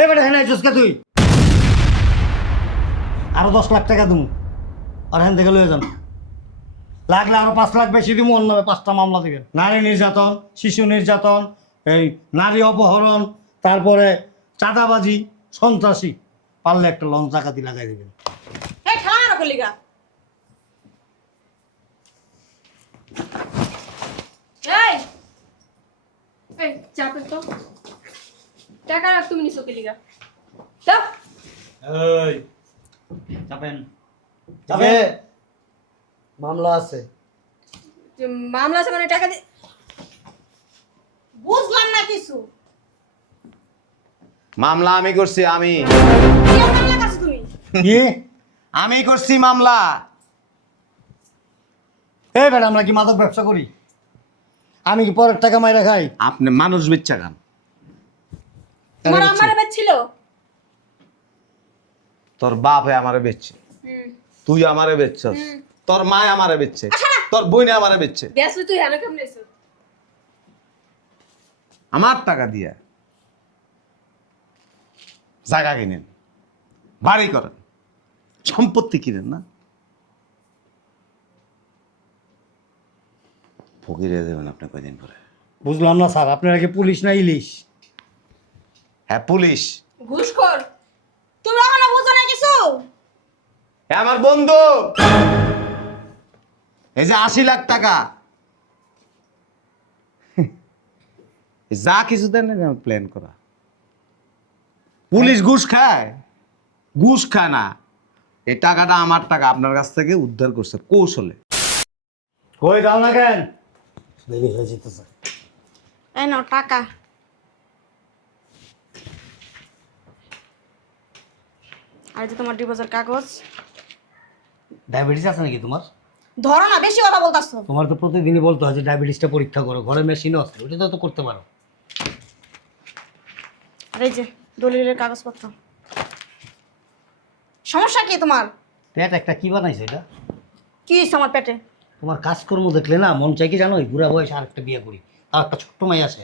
এ বেটা হ্যাঁ চুসকে তুই? আরও দশ লাখ টাকা দেবো আর হ্যান থেকে লয়ে যান। লাগলে আরও পাঁচ লাখ বেশি দিব অন্য পাঁচটা মামলা দিবেন। নারী নির্যাতন, শিশু নির্যাতন, এই নারী অপহরণ, তারপরে চাঁদাবাজি, সন্ত্রাসী। পারলে একটা লঞ্চ ডাকাতি লাগাই দিবেন। চাপে তো। টাকা রাখ তুমি নিছো কেলিগা। দাও এই। যাবেন যাবে মামলা আছে। মামলা আছে মানে টাকা দি বুঝলাম না কিছু। মামলা আমি করছি আমি। কি মামলা করছ তুমি? কি? আমি করছি মামলা। এই বেটা আমরা কি মাদক ব্যবসা করি? আমি কি পরের টাকা মাইরা খাই? আপনি মানুষ বিচ্ছা গান তোমার আমার এবার ছিল তোর বাপ আমারে বেচছে। তুই আমারে বেচছস। তোর মা আমারে বেচছে। তোর বোনে আমারে বেচছে। গ্যাস তুই হ্যালো কেমন আমার টাকা দিয়ে জায়গা কিনেন বাড়ি করেন সম্পত্তি কিনেন না? ফকিরে দেবেন আপনি কয়দিন পরে? বুঝলাম না স্যার আপনার কি পুলিশ না ইলিশ? হ্যাঁ পুলিশ। ঘুষ কর। তুমি এখনও বুঝো না কিছু? এ আমার বন্ধু। এই যে আশি লাখ টাকা। যা কিছু দেন না প্ল্যান করা। পুলিশ ঘুষ খায়? ঘুষ খায় না। এই টাকাটা আমার টাকা আপনার কাছ থেকে উদ্ধার করছে কৌশলে। কই দাও না কেন? দেরি হয়ে যেতেছে। এই নাও টাকা। আর যে তোমার ডিভোর্সের কাগজ। ডায়াবেটিস আছে নাকি তোমার? ধরো না বেশি কথা বলতাছো। তোমার তো প্রতিদিনই বলতে হয় যে ডায়াবেটিসটা পরীক্ষা করো ঘরে মেশিনও আছে ওটা তো করতে পারো। আর এই যে দলিলের কাগজপত্র। সমস্যা কি তোমার? পেট একটা কি বানাইছে এটা? কি হয়েছে আমার পেটে? তোমার কাজকর্ম দেখলে না মন চাই কি জানো ওই বুড়া বয়সে আরেকটা বিয়ে করি আর একটা ছোট্ট মাই আছে।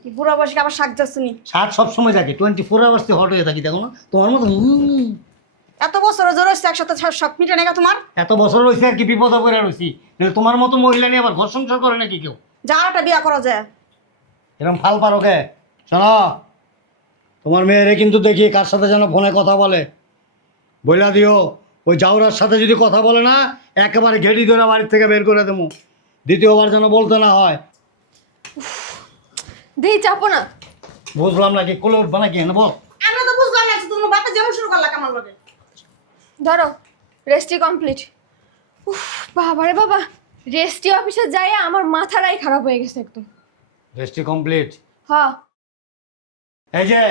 কি বুড়া বয়সে আবার শাক যাচ্ছনি ষাট সবসময় থাকে টোয়েন্টি ফোর আওয়ার্স হট হয়ে থাকি দেখো না তোমার মতো এত বছর জোর হচ্ছে একসাথে সব- সব মিটে নেগা তোমার? এত বছর রয়েছে আর কি বিপদে পড়ে রয়েছি। তোমার মতো মহিলা নিয়ে আবার ঘর সংসার করে নাকি কেউ? যা একটা বিয়া করা যায়। এরকম ফাল পারো কে? শোনো তোমার মেয়েরে কিন্তু দেখি কার সাথে যেন ফোনে কথা বলে। বইলা দিও ওই জাউরার সাথে যদি কথা বলে না একেবারে ঘেটি ধরে বাড়ির থেকে বের করে দেবো। দ্বিতীয়বার যেন বলতে না হয়। দেই চাপো না। বুঝলাম না কি কোলে উঠবা নাকি? বল। আমরা তো বুঝলাম না তুমি বাপে যেমন শুরু করলা কেমন লাগে ধরো রেস্টি কমপ্লিট উফ বাবা রে বাবা রেস্টি অফিসে যাই আমার মাথাটাই খারাপ হয়ে গেছে একদম। রেস্টি কমপ্লিট হ্যাঁ। এই যে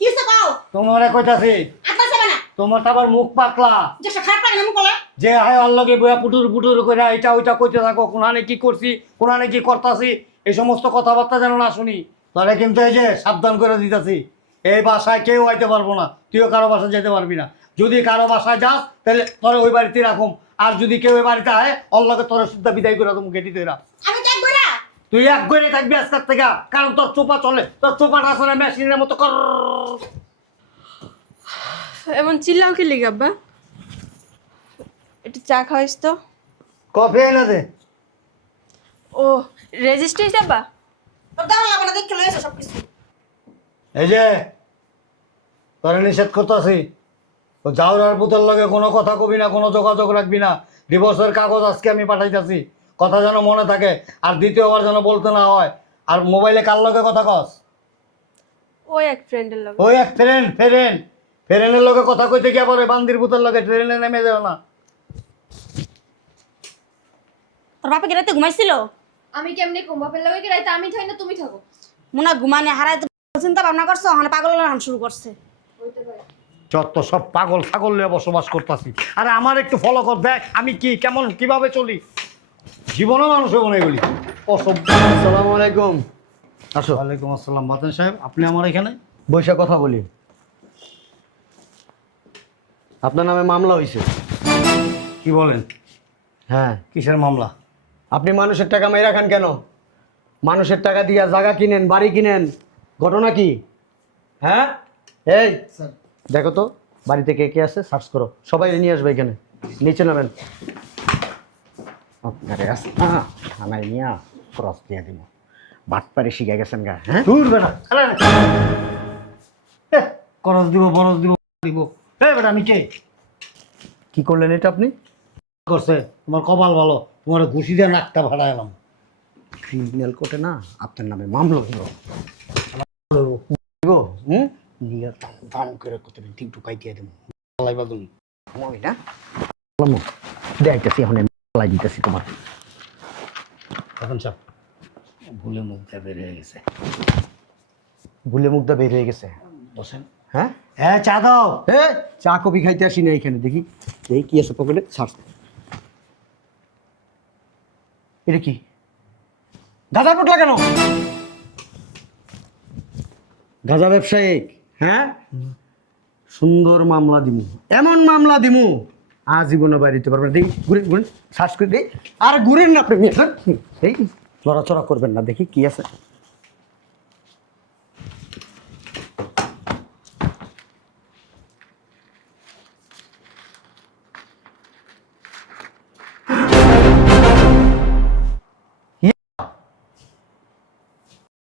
কি পাও তোমার কইতাছি আপনার সেবা না তোমার তো আবার মুখ পাতলা। যে খারাপ লাগে মুখ যে হায় আল্লাহকে বইয়া পুটুর পুটুর করে এটা ওইটা কইতে থাকো কোনানে কি করছি কোনানে কি করতাছি এই সমস্ত কথাবার্তা যেন না শুনি। তাহলে কিন্তু এই যে সাবধান করে দিতেছি এই বাসায় কেউ আইতে পারব না তুইও কারও বাসায় যেতে পারবি না। যদি কারও বাসায় যাস তাহলে তোর ওই বাড়িতে রাখুম। আর যদি কেউ ওই বাড়িতে আয় অল্লাহকে তোর সিদ্ধা বিদায় করে তুমি গেটি আমি বইরা তুই এক গড়ে থাকবি আজকের থেকে কারণ তোর চোপা চলে। তোর চোপাটা আসলে মেশিনের মতো কর। এমন চিল্লাও কি লিখে আব্বা? একটু চা খাওয়াইস তো। কফি এনে দে। ও রেজিস্ট্রি আব্বা? তোর দেওয়া লাগবে না দেখে লয়েছে সব কিছু এই যে তোরা নিষেধ করতেছি। জাউরার পুতের লগে কোনো কথা কবি না কোনো যোগাযোগ রাখবি না। ডিভোর্সের কাগজ আজকে আমি পাঠাইতেছি। কথা যেন মনে থাকে আর দ্বিতীয়বার যেন বলতে না হয়। আর মোবাইলে কার লগে কথা কস? ওই এক ফ্রেন্ডের লগে। ওই এক ফেরেন ফেরেন। ফেরেনের লগে কথা কইতে গিয়ে পরে বান্দির পুতের লগে ট্রেনে নেমে যাও না। তোর বাপে কি রাতে ঘুমাইছিল? আমি কেমনে কম বাপের লগে কি রাইতে আমি থাই না তুমি থাকো। মুনা ঘুমানে হারাই তো চিন্তা ভাবনা করছ? ওখানে পাগল হান শুরু করছে। হইতে পারে। যত সব পাগল ছাগল নিয়ে বসবাস করতেছি। আরে আমার একটু ফলো কর দেখ আমি কি কেমন কীভাবে চলি? জীবনও মানুষ হব না এগুলি। অসভ্য। আসসালামু আলাইকুম। আসো। ওয়ালাইকুম আসসালাম বাতেন সাহেব আপনি আমার এখানে? বৈশা কথা বলি। আপনার নামে মামলা হয়েছে কি বলেন? হ্যাঁ। কিসের মামলা? আপনি মানুষের টাকা মেরে খান কেন? মানুষের টাকা দিয়া জায়গা কিনেন বাড়ি কিনেন। ঘটনা কি? হ্যাঁ? এই। দেখো তো বাড়িতে কে কে আছে? সার্চ করো। সবাই নিয়ে আসবে এখানে। নিচে নামেন। আপনারে থানায় নিয়া ক্রস দিয়ে দিব বাটপারে শিখে গেছেন গা হ্যাঁ? দূর বেটা করস দিব বরস দিব দিব। বেটা আমি কে কি করলেন এটা আপনি? করছে তোমার কপাল ভালো। তোমার ঘুষি দিয়ে নাকটা ভাড়া এলাম। ক্রিমিনাল কোর্টে না আপনার নামে মামলা দিব। দিব হুম? নিয়ে দাম করে ঢুকাই দিয়ে দেবো না এখন দিতেছি তোমার এখন সব ভুলে মুখটা বের হয়ে গেছে ভুলে মুখটা বের হয়ে গেছে বসেন হ্যাঁ হ্যাঁ চা দাও এ চা কফি খাইতে আসি না এখানে দেখি এই কি আছে পকেটে ছাড় এটা কি গাঁজা পোটলা কেন গাঁজা ব্যবসায়িক হ্যাঁ? সুন্দর মামলা দিমু। এমন মামলা দিমু আজীবনে বাড়িতে পারবেন না। দেখি ঘুরে ঘুরে শ্বাস করে দিই। আর ঘুরেন না আপনি। এই লড়াচড়া করবেন না দেখি কি আছে।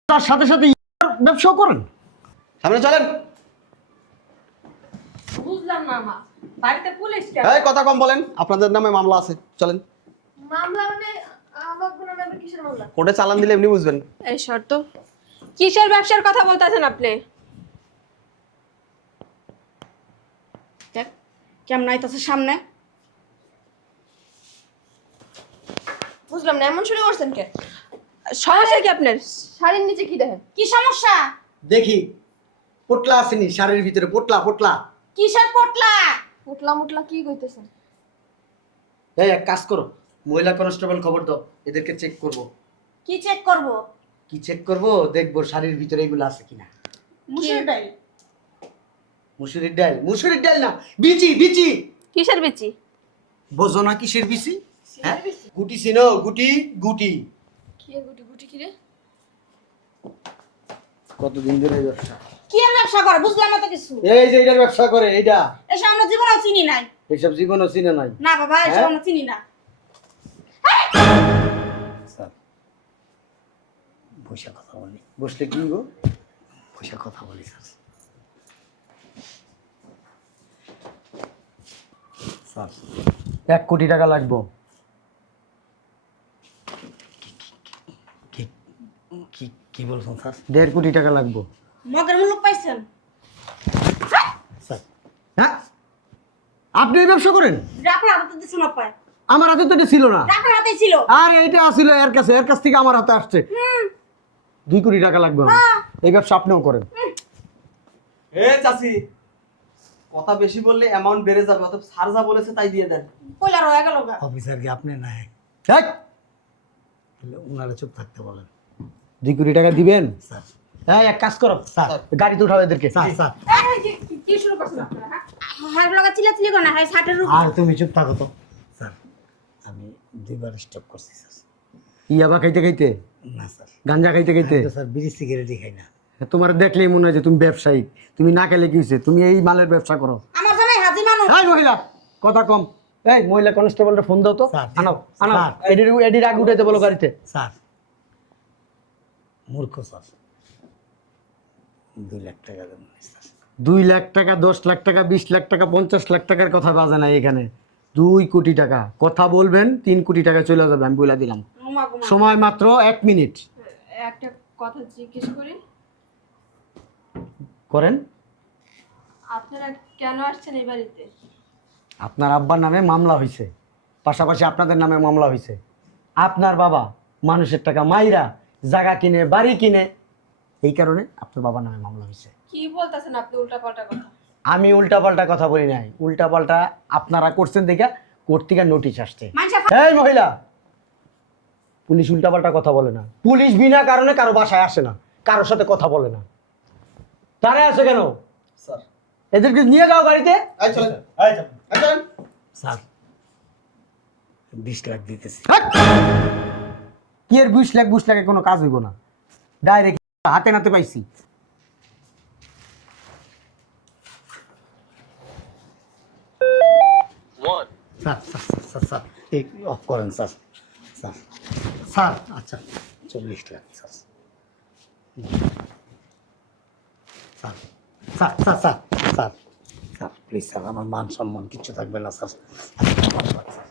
তার সাথে সাথে ব্যবসাও করেন। সামনে চলেন। বুঝলাম না মা। বাড়িতে পুলিশ কেন? এই কথা কম বলেন। আপনাদের নামে মামলা আছে। চলেন। মামলা মানে আমার বোনের নামে কিসের মামলা? কোর্টে চালান দিলে এমনি বুঝবেন। এই শর্ত। কিসের ব্যবসার কথা বলতেছেন আপনি? দেখ কেমন আইতাছে সামনে। বুঝলাম না এমন শুরু করছেন কে? সমস্যা কি আপনার? শাড়ির নিচে কি দেখেন? কি সমস্যা? দেখি। পোটলা আসেনি শাড়ির ভিতরে পোটলা পোটলা। কিসের পটলা? মুটলা মুটলা কি কইতেছেন এই এক কাজ করো মহিলা কনস্টেবল খবর দাও এদেরকে চেক করব। কি চেক করব? কি চেক করব? দেখব শাড়ির ভিতরে এগুলো আছে কিনা। মুসুর ডাল। মুসুরির ডাল মুসুরির ডাল না বিচি বিচি। কিসের বিচি? বোঝো না কিসের বিচি? হ্যাঁ? গুটি চিনো গুটি গুটি। কি গুটি গুটি কি রে? কতদিন ধরে এই ব্যবসা? কি এর ব্যবসা করে? বুঝলাম না তো কিছু। এই যে এটার ব্যবসা করে এইটা এসব আমরা জীবনেও চিনি নাই। এইসব জীবনও চিনে নাই। না বাবা এসব হ্যাঁ? আমরা চিনি না। বসে কথা বলি। বসলে কি গো? বসে কথা বলি স্যার। স্যার এক কোটি টাকা লাগবো। কি কি কি বলছেন স্যার? দেড় কোটি টাকা লাগবো। মগের মূল্য পাইছেন। হ্যাঁ? আপনি এই ব্যবসা করেন? আপনার হাতে না পায় আমার হাতে তো এটা ছিল না। আপনার হাতেই ছিল। আর এটা আসলে এর কাছে এর কাছ থেকে আমার হাতে আসছে। দুই কোটি টাকা লাগবে এই ব্যবসা আপনিও করেন। এ চাচি কথা বেশি বললে অ্যামাউন্ট বেড়ে যাবে অত স্যার যা বলেছে তাই দিয়ে দেন। গেল অফিসার কি আপনি? তাহলে ওনারা চুপ থাকতে বলেন। দুই কোটি টাকা দিবেন? স্যার। হ্যাঁ এক কাজ করো। স্যার গাড়িতে উঠাও এদেরকে। Sir sir. কি- কি- কি শুরু করছেন আপনারা হ্যাঁ? হার লগা চিলা চিলি করে না হয় ষাটের আর তুমি চুপ থাকো তো। স্যার আমি দুইবার স্টপ করছি স্যার। ইয়াবা খাইতে খাইতে? না স্যার। গাঞ্জা খাইতে খাইতে? স্যার বিড়ি সিগারেটই খাই না। তোমার দেখলেই মনে হয় যে তুমি ব্যবসায়ী তুমি না খেলে কি হয়েছে? তুমি এই মালের ব্যবসা করো। আমার জামাই হাজি মানুষ। এই মহিলা কথা কম। এই মহিলা কনস্টেবলটা ফোন দাও তো। আনাও আনাও। এডির এডির আগে উঠাইতে বলো গাড়িতে। স্যার। মূর্খ স্যার। দুই লাখ টাকা দুই লাখ টাকা দশ লাখ টাকা বিশ লাখ টাকা পঞ্চাশ লাখ টাকার কথা বাজে না এখানে। দুই কোটি টাকা। কথা বলবেন তিন কোটি টাকা চলে যাবে আমি বলে দিলাম। সময় মাত্র এক মিনিট। একটা কথা জিজ্ঞেস করি। করেন। আপনারা কেন আসছেন এই বাড়িতে? আপনার আব্বার নামে মামলা হয়েছে পাশাপাশি আপনাদের নামে মামলা হয়েছে আপনার বাবা মানুষের টাকা মাইরা জায়গা কিনে বাড়ি কিনে এই কারণে আপনার বাবার নামে মামলা হয়েছে। কি বলতেছেন আপনি উল্টাপাল্টা কথা? আমি উল্টাপাল্টা কথা বলি নাই। উল্টাপাল্টা আপনারা করছেন দেখে কোর্ট থেকে নোটিশ আসছে। এই মহিলা! পুলিশ উল্টাপাল্টা কথা বলে না। পুলিশ বিনা কারণে কারও বাসায় আসে না। কারোর সাথে কথা বলে না। তারা আসে কেন? স্যার। এদেরকে নিয়ে যাও গাড়িতে। স্যার বিশ লাখ দিতেছি। কি এর বুঝ লাখ বুঝ লাখে কোনো কাজ হইব না। ডাইরেক্ট হাতে নাতে পাইছি। অফ করেন স্যার। আচ্ছা স্যার। প্লিজ স্যার আমার মান সম্মান কিচ্ছু থাকবে না স্যার পঞ্চাশ লাখ স্যার।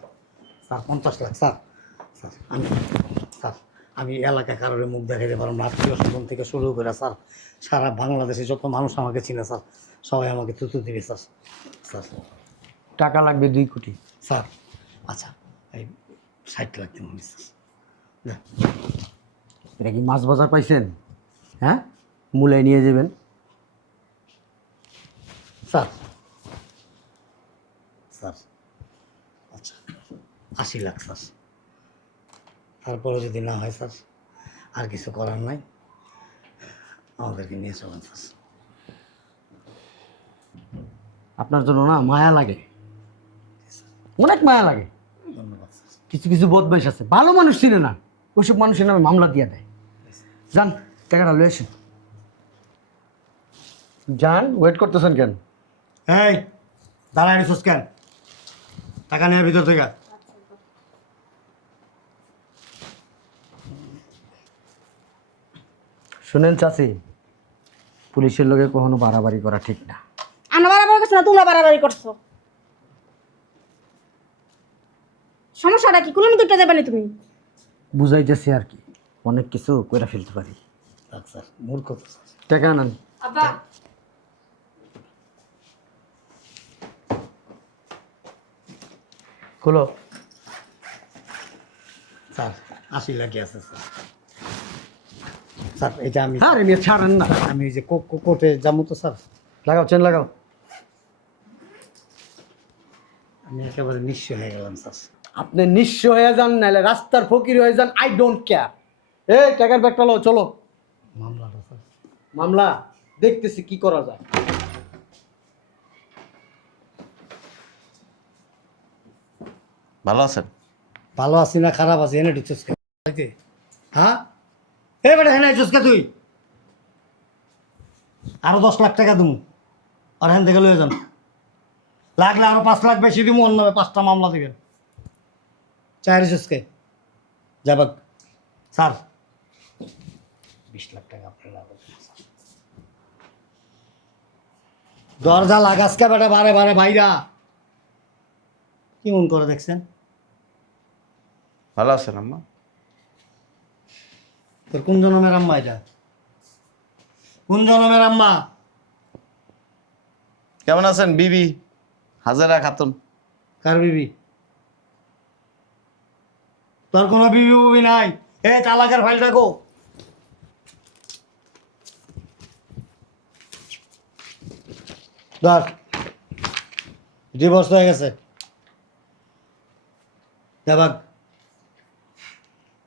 স্যার পঞ্চাশ লাখ স্যার। স্যার আমি এলাকা কারোর মুখ দেখাইতে পারব না। আত্মীয় স্বজন থেকে শুরু করে স্যার সারা বাংলাদেশে যত মানুষ আমাকে চিনে স্যার সবাই আমাকে তুতু দিবে স্যার। স্যার। টাকা লাগবে দুই কোটি। স্যার আচ্ছা এই ষাট লাখ দিন স্যার। এটা কি মাছ বাজার পাইছেন? হ্যাঁ? মূলে নিয়ে যাবেন। স্যার। স্যার আচ্ছা আশি লাখ স্যার। তারপরে যদি না হয় স্যার আর কিছু করার নাই। আমাদেরকে নিয়ে চলেন স্যার। আপনার জন্য না মায়া লাগে। অনেক মায়া লাগে। ধন্যবাদ কিছু কিছু বদমাইশ আছে। ভালো মানুষ ছিল না। ওইসব মানুষের নামে মামলা দিয়ে দেয়। যান টাকাটা লয়ে আসেন। যান ওয়েট করতেছেন কেন? এই দাঁড়ায় কেন? টাকা নেওয়ার ভিতর থেকে। শুনেন চাচি পুলিশের লোকে কখনো বাড়াবাড়ি করা ঠিক না। আমরা বাড়াবাড়ি করছ না তোমরা বাড়াবাড়ি করছ। সমস্যাটা কি? কোনো দুটো যাবে না তুমি? বুঝাইতেছি আর কি অনেক কিছু কইরা ফেলতে পারি। স্যার মূর্খ তো টাকা আনান। আব্বা। খোলো। স্যার আশি লাখই আছে স্যার। স্যার এটা আমি হ্যাঁ রে মেয়ে ছাড়েন না। আমি ওই যে কো- কো- কোর্টে যাব তো স্যার। লাগাও চেন লাগাও। আমি একেবারে নিঃস্ব হয়ে গেলাম স্যার। আপনি নিঃস্ব হয়ে যান নাহলে রাস্তার ফকির হয়ে যান আই ডোন্ট কেয়ার এই টাকার ব্যাগটা লো চলো। মামলাটা স্যার। মামলা দেখতেছি কি করা যায়। ভালো আছেন? ভালো আছি না খারাপ আছি এনে ঢুকছিস হ্যাঁ? এ বেটা হেনে আইছিস কে তুই? আরও দশ লাখ টাকা দিমু, আর হেন থেকে লয়ে যান। লাগলে আরও পাঁচ লাখ বেশি দিমু, অন্য পাঁচটা মামলা দিবেন। চার কে? যাবাক স্যার, বিশ লাখ টাকা আপনার। দরজা লাগাস কে বেটা, বারে বারে ভাইরা। কি মন করে দেখছেন? ভালো আছেন আম্মা? তোর কোন জনমের আম্মা এটা? কোন জনমের আম্মা? কেমন আছেন? বিবি হাজারা খাতুন। কার বিবি? তোর কোনো বিবি বুবি নাই? এ তালাকের ফাইল রাখো ধর ডিভোর্স হয়ে গেছে। দেবাক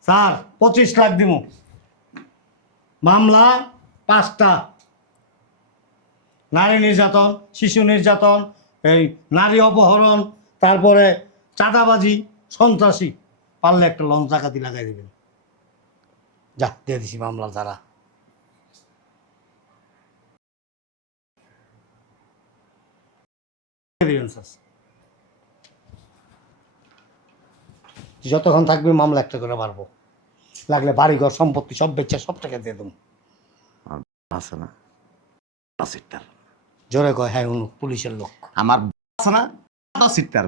স্যার পঁচিশ লাখ দিব মামলা পাঁচটা। নারী নির্যাতন, শিশু নির্যাতন, এই নারী অপহরণ, তারপরে চাঁদাবাজি, সন্ত্রাসী। পারলে একটা লঞ্চ ডাকাতি লাগাই দেবেন। যা, দিয়ে দিছি মামলা তারা যতক্ষণ থাকবে মামলা একটা করে পারব লাগলে বাড়িঘর সম্পত্তি সব বেচে সব টাকা দিয়ে দেবো। আছে না। সিটটার জোরে কয় হ্যাঁ উনি পুলিশের লোক। আমার আছে না সিটটার।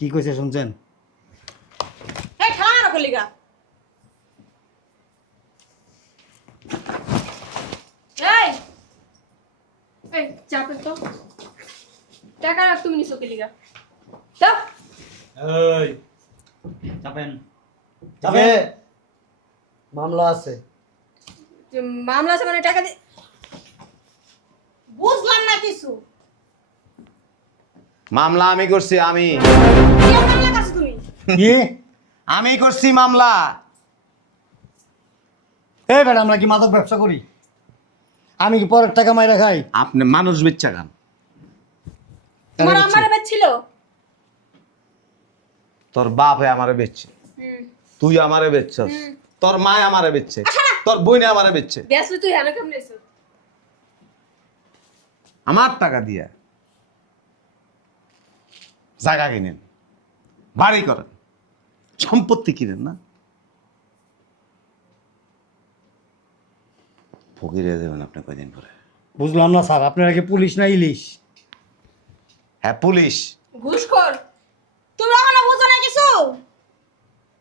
কি কইছে শুনছেন? এই খেলা রাখো লিগা। এই এই চাপে তো? টাকা রাখ তুমি নিছো কেলিগা দাও। এই যাবেন। যাবে। মামলা আছে। মামলা আছে মানে টাকা দি বুঝলাম না কিছু। মামলা আমি করছি আমি। কি মামলা করছ তুমি? কি? আমি করছি মামলা। এই বেটা আমরা কি মাদক ব্যবসা করি? আমি কি পরের টাকা মাইরা খাই? আপনি মানুষ বিচ্ছা খান। তোমার আমার ছিল তোর বাপ আমারে বেচছে। তুই আমারে বেচছস। তোর মা আমারে বেচছে। তোর বইনে আমারে বেচছে। বেশ তুই হেন কেমন আমার টাকা দিয়া জায়গা কিনেন বাড়ি করেন সম্পত্তি কিনেন না? ফকিরে দেবেন আপনি কয়দিন পরে? বুঝলাম না স্যার আপনারা কি পুলিশ না ইলিশ? হ্যাঁ পুলিশ। ঘুষখোর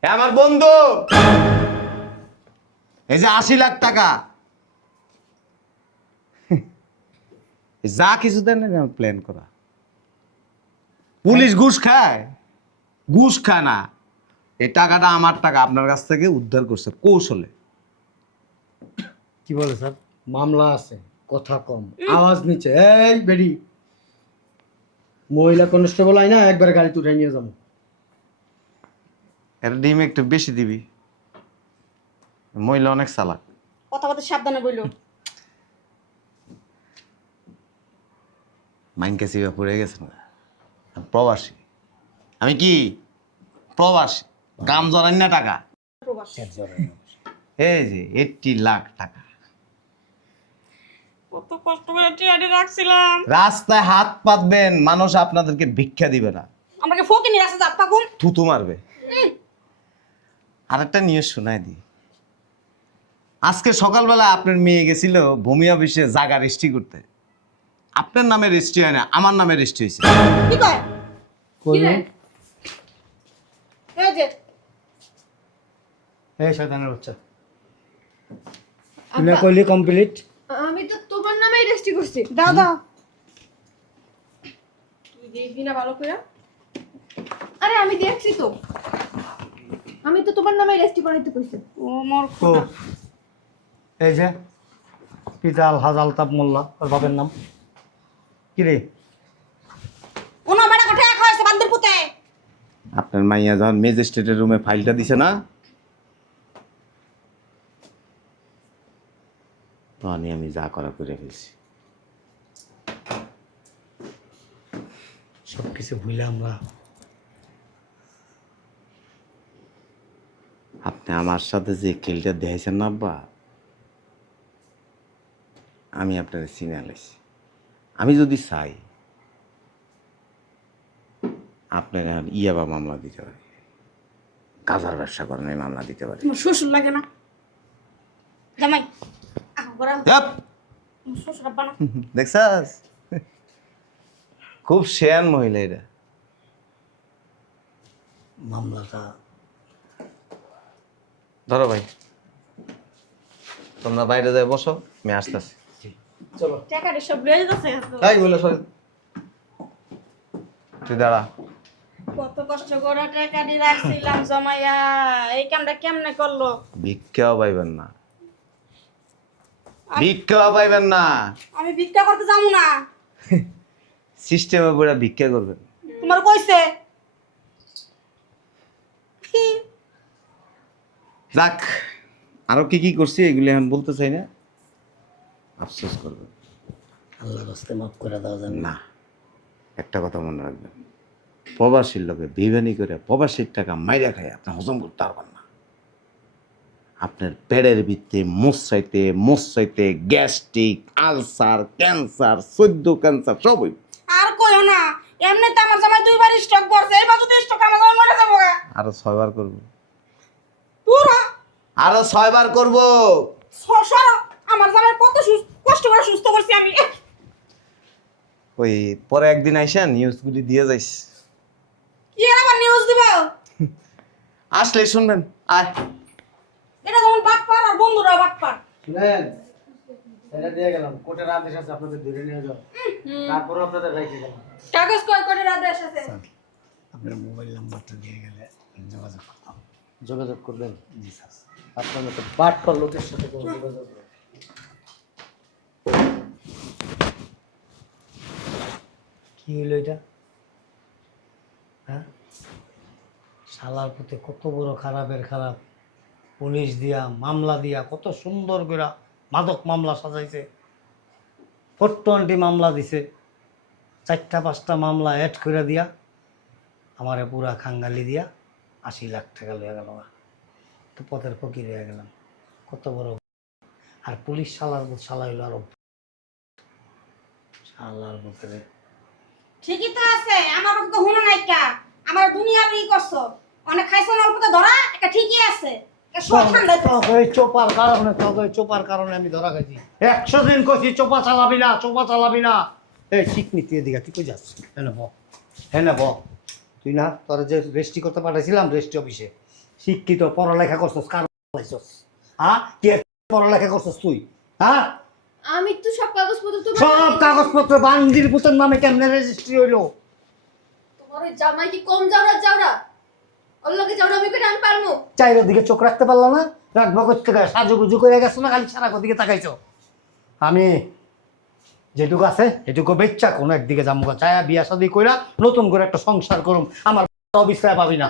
না আমার বন্ধু। এই যে আশি লাখ টাকা। যা কিছু দেন প্ল্যান করা। পুলিশ ঘুষ খায়? ঘুষ খায় না। এই টাকাটা আমার টাকা আপনার কাছ থেকে উদ্ধার করছে কৌশলে। কি বলে স্যার? মামলা আছে কথা কম। আওয়াজ নিচে। এই বেডি। মহিলা কনস্টেবল আই না একবার গাড়িতে উঠে নিয়ে যাব। এর ডিম একটু বেশি দিবি। মহিলা অনেক চালাক। কথা সাবধানে বলল মাইনকে সিবা পড়ে গেছে না। আমি প্রবাসী। আমি কি? প্রবাসী। গাম জড়াই না টাকা। এই যে এইটটি লাখ টাকা। কত কষ্ট করে রাখছিলাম। রাস্তায় হাত পাতবেন মানুষ আপনাদেরকে ভিক্ষা দিবে না। আমাকে ফোকে নিয়ে আসে যাপ্পা ঘুম থুতু মারবে। আরেকটা নিউজ শোনাই দিই আজকে সকালবেলা আপনার মেয়ে গেছিল ভূমি অফিসে জায়গা রেজিস্ট্রি করতে। আপনার নামে রেজিস্ট্রি হয় না আমার নামে রেজিস্ট্রি হয়েছে। কি কয়? কইলো এই যে। এই শয়তানের বাচ্চা। তুই কইলি কমপ্লিট আমি তো তোমার নামেই রেজিস্ট্রি করছি। দাও দাও তুই দেখবি না ভালো করে। আরে আমি দেখছি তো। আমি তো তোমার নামে রেজিস্ট্রি করাইতে কইছি। ও মোর তো এই যে পিতা আলহাজ আলতাফ মোল্লা ওর বাপের নাম। কি রে? ওনা বেড়া কোঠে এক হয়েছে বান্দির পুতে? আপনার মাইয়া যখন ম্যাজিস্ট্রেটের রুমে ফাইলটা দিছে না? তখনই আমি যা করা করে ফেলছি। সব কিছু ভুলে আমরা আপনি আমার সাথে যে খেলটা দেখেছেন না আব্বা? আমি আপনার চিনে লাইছি। আমি যদি চাই আপনার এখন ইয়াবা মামলা দিতে পারি। কাজার ব্যবসা করেন এই মামলা দিতে পারি। তোমার শ্বশুর লাগে না? জামাই আহ গোরা ধ্যাৎ, শ্বশুর আব্বা না? দেখছাস? খুব শেয়ান মহিলা এটা। মামলাটা ধরো ভাই। তোমরা বাইরে যাই বসো আমি আসতেছি। চলো। টাকাটা সব লয়ে যেতেছে তাই বলে সরি। তুই দাঁড়া। কত কষ্ট করে টাকা দিয়ে রাখছিলাম জমাইয়া। এই কামটা কেমনে করল? ভিক্ষাও পাইবেন না। ভিক্ষাও পাইবেন না। আমি ভিক্ষা করতে যাব না। সিস্টেমে পুরো ভিক্ষা করবেন। তোমার কইছে? যাক আরও কি কি করছি এগুলি এখন বলতে চাই না। আফসোস করবেন আল্লাহ রাস্তে মাফ করে দেওয়া যায় না একটা কথা মনে রাখবেন। প্রবাসীর লোকে বিবানি করে প্রবাসীর টাকা মাইরা খায় আপনি হজম করতে পারবেন না। আপনার পেটের ভিত্তে মোসাইতে মোসাইতে গ্যাস্ট্রিক আলসার ক্যান্সার সদ্য ক্যান্সার সব হইব। আর কইও না এমনিতে আমার জামাই দুইবার স্টক করছে এবার যদি স্টক আমার জামাই মরে যাব। আরও ছয়বার করব। পুরো। আরও ছয়বার করব। সরো আমার জামাই কত কষ্ট করে সুস্থ করছি আমি। ওই পরে একদিন আইসা নিউজগুলি দিয়ে যাইস। কি এর আবার নিউজ দিব? আসলে শুনবেন আয়। এটা যেমন বাটপার আর বন্ধুরা বাটপার। শুনেন এটা দিয়ে গেলাম। কোর্টের আদেশ আছে আপনাদের ধরে নিয়ে যাও। তারপরে আপনাদের রেখে গেলাম। কাগজ কয় করে রাতে এসেছে আপনার মোবাইল নাম্বারটা দিয়ে গেলে যোগাযোগ যোগাযোগ করবেন। জি স্যার। আপনার মতো বাট কর লোকের সাথে কোনো যোগাযোগ কি হইল এটা? হ্যাঁ? শালার প্রতি কত বড় খারাপের খারাপ। পুলিশ দিয়া মামলা দিয়া কত সুন্দর করে মাদক মামলা সাজাইছে। ফোরটো আন্টি মামলা দিছে। চারটা পাঁচটা মামলা অ্যাড করে দিয়া আমারে পুরা খাঙ্গালি দিয়া আশি লাখ টাকা লয়ে গেল তো পথের ফকির হয়ে গেলাম। কত বড় আর পুলিশ শালার শালা হইল আরও শালার ভিতরে ঠিকই তো আছে আমার তো হুনো নাই কা। আমার দুনিয়া ই করছ। অনেক খাইছো না অল্প তো ধরা? একটা ঠিকই আছে। চোপার কারণে চোপার কারণে আমি ধরা খাইছি। একশো দিন কইছি চোপা চালাবি না চোপা চালাবি না। এই ঠিক নীতি এদিকে তুই কই যাস? হ্যাঁ ব। হ্যাঁ ব। তুই না তোর যে রেজিস্ট্রি করতে পাঠাইছিলাম রেজিস্ট্রি অফিসে শিক্ষিত পড়ালেখা করছস কার পাইছস হ্যাঁ? কে পড়ালেখা করছস তুই? হ্যাঁ? আমি তো সব কাগজপত্র তো সব কাগজপত্র বান্দির পুতের নামে কেমনে রেজিস্ট্রি হইল? তোমার ওই জামাই কি কম যাওরা ওর লগে যাওরা আমি করে আমি পারব চাইরের দিকে চোখ রাখতে পারল না? রাখব করতে সাজুগুজু করে গেছো না? খালি সারা দিকে তাকাইছো? আমি যেটুকু আছে, এটুকু বেচ্চা কোনো একদিকে যাব চায়া, বিয়া শাদি কইরা নতুন করে একটা সংসার করুম। আমার অবিশ্রায় পাবি না।